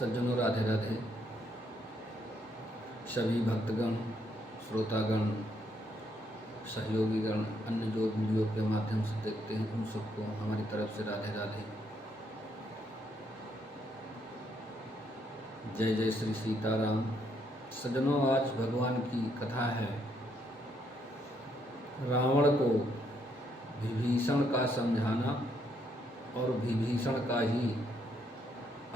सज्जनों राधे राधे। सभी भक्तगण, श्रोतागण, सहयोगीगण, अन्य जो वीडियो के माध्यम से देखते हैं उन सबको हमारी तरफ से राधे राधे। जय जय श्री सीताराम। सज्जनों, आज भगवान की कथा है। रावण को विभीषण का समझाना और विभीषण का ही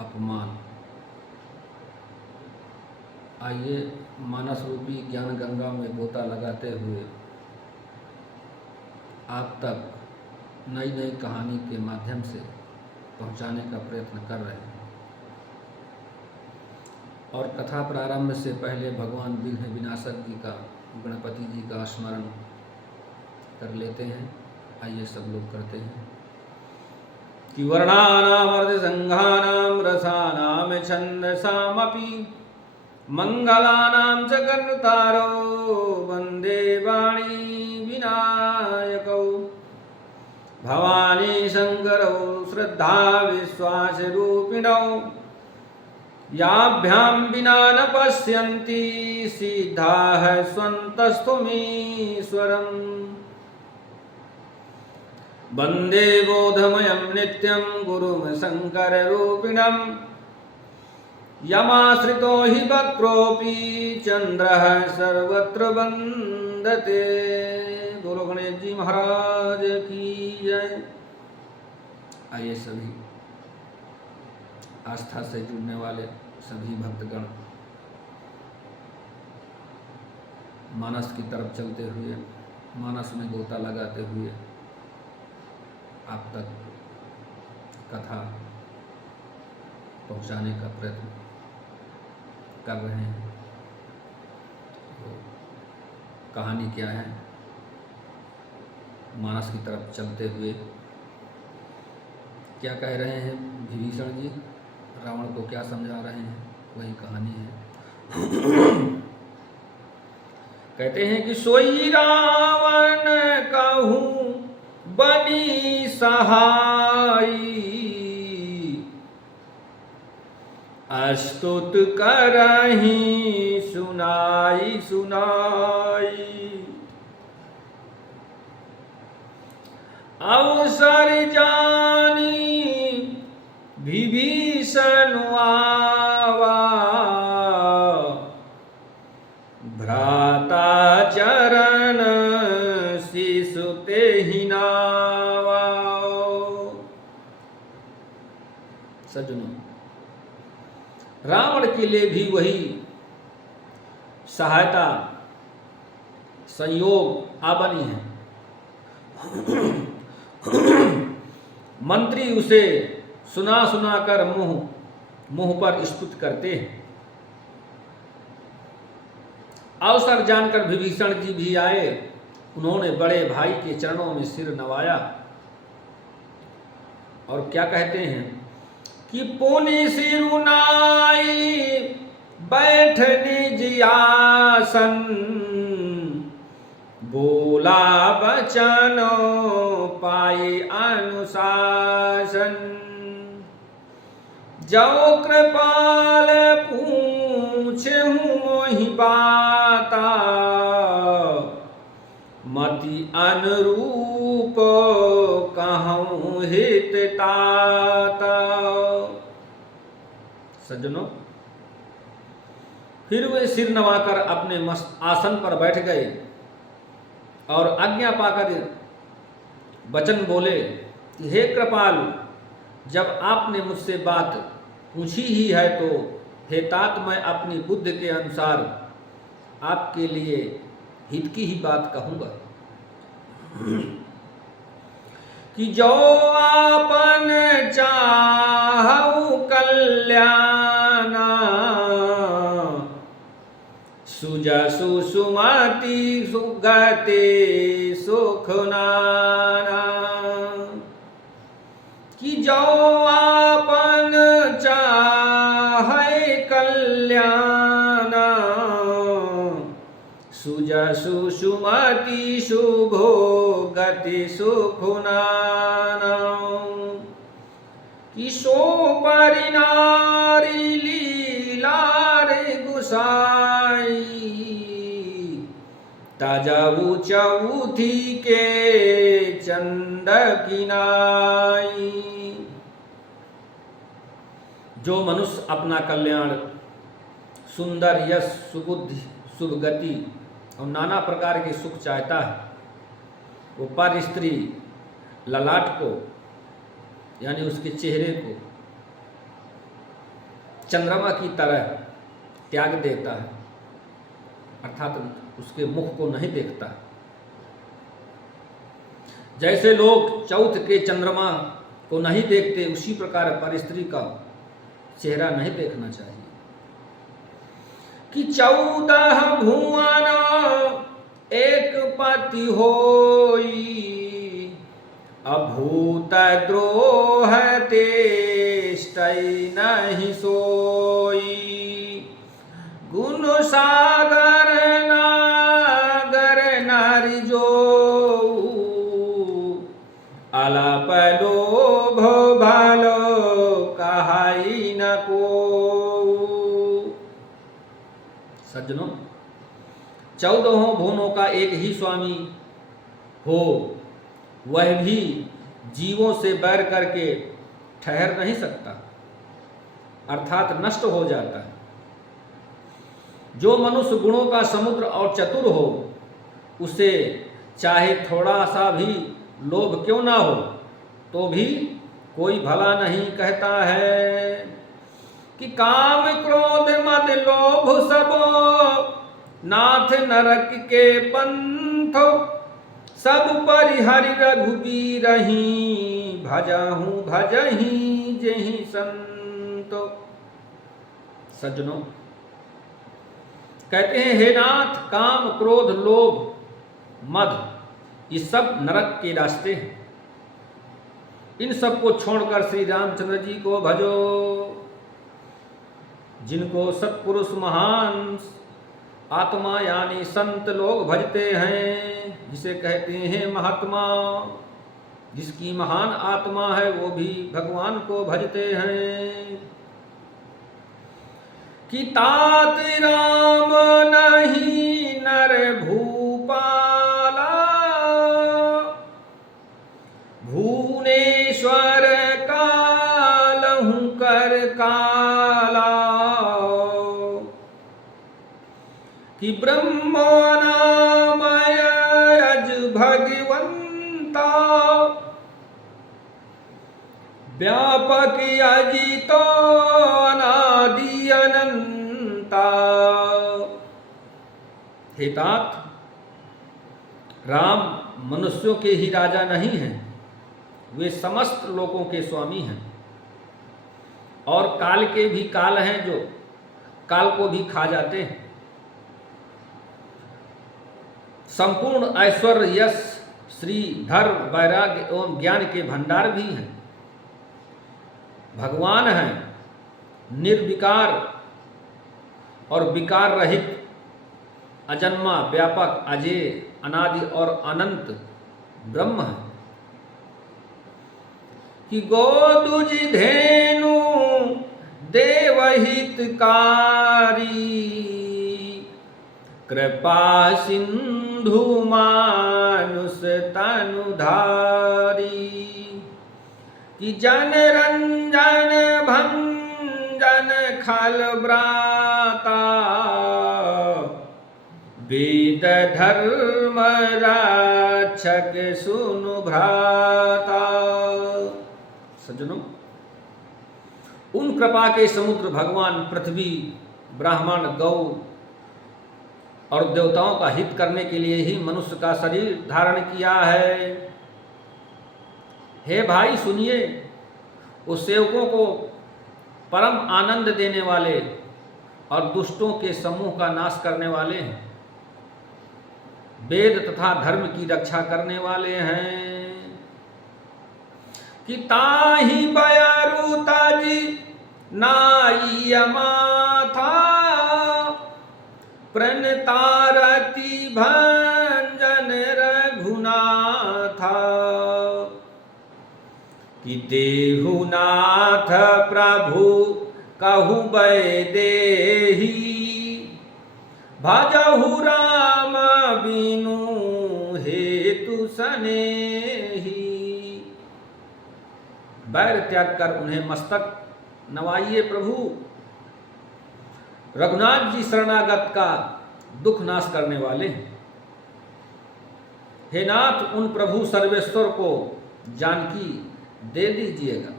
अपमान। आइए मानस रूपी ज्ञान गंगा में गोता लगाते हुए आप तक नई नई कहानी के माध्यम से पहुंचाने का प्रयत्न कर रहे हैं। और कथा प्रारंभ से पहले भगवान विघ्न विनाशक जी का, गणपति जी का स्मरण कर लेते हैं। आइए सब लोग करते हैं कि वर्णानाम अर्धसंघानाम रसानाम छंदसामपि मंगलानां च कर्तारो वंदे वाणी विनायकौ भवानी शंकरौ श्रद्धा विश्वास रूपिणौ याभ्यां विना न पश्यन्ति सिद्धाः स्वन्तस्थुमीश्वरम् वंदे बोधमयं नित्यं गुरुं शंकररूपिणम् यमाश्रितो हि वक्रोऽपि चंद्रः सर्वत्र वंदते। बोलो गणेश जी महाराज की जय। आइए सभी आस्था से जुड़ने वाले सभी भक्तगण मानस की तरफ चलते हुए, मानस में गोता लगाते हुए आप तक कथा पहुंचाने का प्रयत्न कर रहे हैं। तो कहानी क्या है? मानस की तरफ चलते हुए क्या कह रहे हैं विभीषण जी, रावण को क्या समझा रहे हैं, वही कहानी है। कहते हैं कि सोई रावण कहूँ बनी सहाई अस्तुत करहीं सुनाई सुनाई अवसर जानी विभीषण आवा भ्राता चरण शिशु तेहि नावा। सज्जनों, रावण के लिए भी वही सहायता संयोग आ बनी है। मंत्री उसे सुना सुना कर मुंह पर स्तुति करते हैं। अवसर जानकर विभीषण जी भी आए। उन्होंने बड़े भाई के चरणों में सिर नवाया और क्या कहते हैं कि पुनि सिरुनाई बैठ निज आसन बोला बचनो पाई अनुशासन जो कृपाल पूछहूँ मोहि बाता मति अनुरूप कहूँ हित ताता। सज्जनों, फिर वे सिर नवाकर अपने आसन पर बैठ गए और आज्ञा पाकर वचन बोले कि हे कृपाल, जब आपने मुझसे बात पूछी ही है तो हे तात, मैं अपनी बुद्धि के अनुसार आपके लिए हित की ही बात कहूँगा कि जो आपन चाहु कल्याणा सुजसु सुमति सुगति सुख नाना कि जो आपन चाहे कल्याणा सुजसु सुमति शुभो गति सुख नाना कि सो परिनारी लीला रे गुसाई, ताजाऊ चौथी के चंद किनाई। जो मनुष्य अपना कल्याण, सुंदर यश, सुबुद्धि, शुभ गति और नाना प्रकार के सुख चाहता है, वो पर स्त्री ललाट को यानी उसके चेहरे को चंद्रमा की तरह त्याग देता है, अर्थात उसके मुख को नहीं देखता। जैसे लोग चौथ के चंद्रमा को नहीं देखते, उसी प्रकार पर स्त्री का चेहरा नहीं देखना चाहिए। कि 14 भुवन एक पति होई, अभूत द्रोह तेष्टै नहीं सोई। गुण सागर नागर नारी जो, आलाप लोभ भालो कहाई न को। सज्जनों, 14 भुवनों का एक ही स्वामी हो, वह भी जीवों से बैर करके ठहर नहीं सकता, अर्थात नष्ट हो जाता है। जो मनुष्य गुणों का समुद्र और चतुर हो, उसे चाहे थोड़ा सा भी लोभ क्यों ना हो, तो भी कोई भला नहीं कहता है। कि काम क्रोध मद लोभ सबो, नाथ नरक के पंथ, सब परिहरि रघुबीरहि, भजहु भजहि जेहि संतो। सज्जनों, कहते हैं, हे नाथ, काम क्रोध लोभ मद ये सब नरक के रास्ते हैं। इन सब को छोड़कर श्री रामचंद्र जी को भजो, जिनको सत्पुरुष महान आत्मा यानी संत लोग भजते हैं, जिसे कहते हैं महात्मा। जिसकी महान आत्मा है वो भी भगवान को भजते हैं। कि तात राम नहीं नर भूपाला, भुवनेश्वर कालहु कर काला। कि ब्रह्मनामय अज भगवंता, व्यापक अजितो अनादि अनंता। हे तात, राम मनुष्यों के ही राजा नहीं हैं, वे समस्त लोगों के स्वामी हैं, और काल के भी काल हैं, जो काल को भी खा जाते हैं। संपूर्ण ऐश्वर्य, यश, श्री, धर्म, वैराग्य एवं ज्ञान के भंडार भी हैं। भगवान हैं, निर्विकार और विकार रहित, अजन्मा, व्यापक, अजेय, अनादि और अनंत ब्रह्म है। कि गोदुज धेनु देवहितकारी, कृपा सिंधु मानुष तनुधारी। कि जन रंजन भंजन खल ब्राता, वेद धर्म रक्षक सुनु भ्राता। सज्जनों, उन कृपा के समुद्र भगवान पृथ्वी, ब्राह्मण, गौ और देवताओं का हित करने के लिए ही मनुष्य का शरीर धारण किया है। हे भाई सुनिए, उस सेवकों को परम आनंद देने वाले और दुष्टों के समूह का नाश करने वाले हैं, वेद तथा धर्म की रक्षा करने वाले हैं। कि ताहि बयरु तजि नाई माथा, प्रणतारति भंजन रघुनाथा। कि देहुनाथ प्रभु कहु वैदेही, भजहु राम बिनु हेतु सनेही। बैर त्याग कर उन्हें मस्तक नवाइए प्रभु। रघुनाथ जी शरणागत का दुख नाश करने वाले। हे नाथ, उन प्रभु सर्वेश्वर को जानकी दे दीजिएगा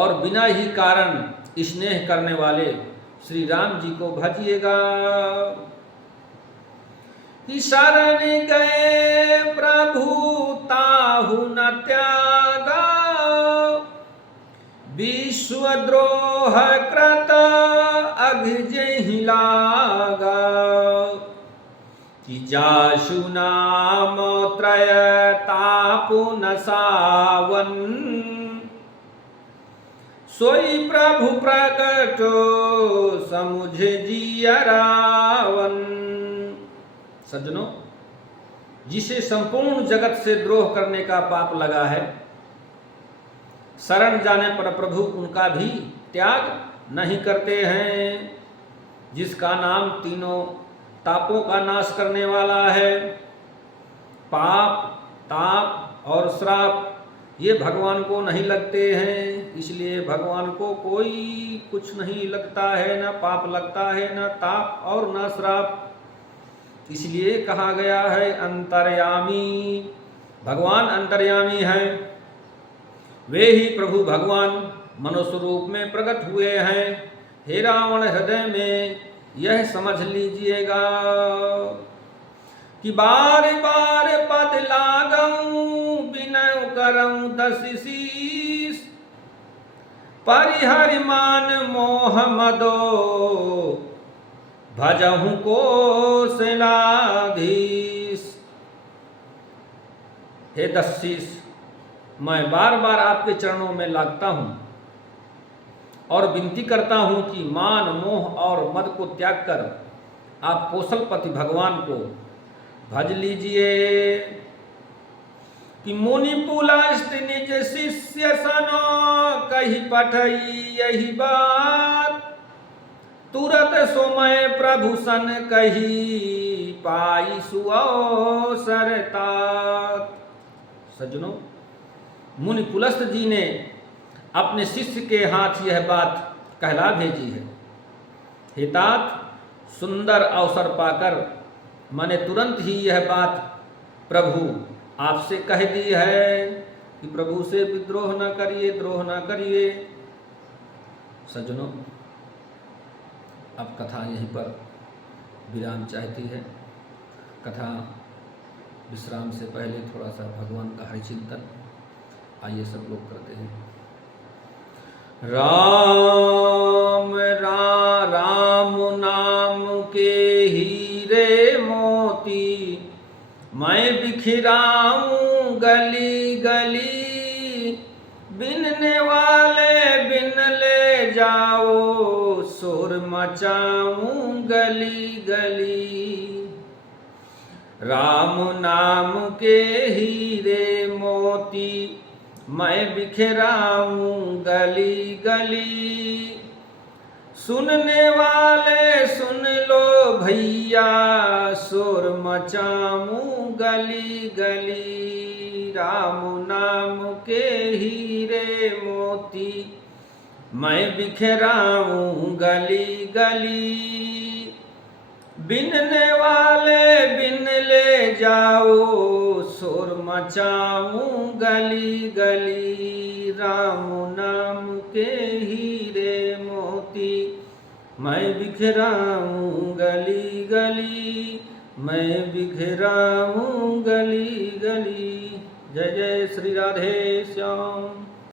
और बिना ही कारण स्नेह करने वाले श्री राम जी को भजिएगा। शरण गए प्रभु ताहु न त्यागा, विश्वद्रोह कृत अघिजहि लागा। कि जासु नाम त्रय तापु न सावन, सोई प्रभु प्रगटो समुझ जिया रावण। सज्जनों, जिसे संपूर्ण जगत से द्रोह करने का पाप लगा है, शरण जाने पर प्रभु उनका भी त्याग नहीं करते हैं। जिसका नाम तीनों तापों का नाश करने वाला है, पाप, ताप और श्राप, ये भगवान को नहीं लगते हैं। इसलिए भगवान को कोई कुछ नहीं लगता है, ना पाप लगता है, ना ताप और ना श्राप। इसलिए कहा गया है अंतर्यामी। भगवान अंतर्यामी हैं। वे ही प्रभु भगवान मनुष्य रूप में प्रकट हुए हैं। हे रावण, हृदय में यह समझ लीजिएगा कि बार बार पद लागऊं, विनय करऊं दस शीस। परिहरि मान मोह मदो, भजहु कौशलाधीश। हे दस्सीस, मैं बार बार आपके चरणों में लागता हूं और विनती करता हूं कि मान, मोह और मद को त्याग कर आप कौशलपति भगवान को भज लीजिए। कि मुनि पुलस्त निज शिष्य सनो, कही पठई यही बात। तुरत सोमय प्रभु सन कही, पाई सुअवसर तात। सज्जनों, मुनि पुलस्त जी ने अपने शिष्य के हाथ यह बात कहला भेजी है। हे तात, सुंदर अवसर पाकर मैंने तुरंत ही यह बात प्रभु आपसे कह दी है कि प्रभु से विद्रोह न करिए, द्रोह न करिए। सज्जनों, अब कथा यहीं पर विराम चाहती है। कथा विश्राम से पहले थोड़ा सा भगवान का हरिचिंतन आइए सब लोग करते हैं। राम राम नाम के हीरे मोती, मैं बिखराऊं गली गली। बिनने वाले बिन ले जाओ, शोर मचाऊं गली गली। राम नाम के हीरे मोती, मैं बिखराऊं गली गली। सुनने वाले सुन लो भैया, शोर मचाऊं गली गली। राम नाम के हीरे मोती, मैं बिखराऊं गली गली। बिनने वाले बिन ले जाओ, शोर मचाऊं गली गली। राम नाम के हीरे मोती, मैं बिखराऊं गली गली। मैं बिखराऊं गली गली। जय जय श्री राधे श्याम।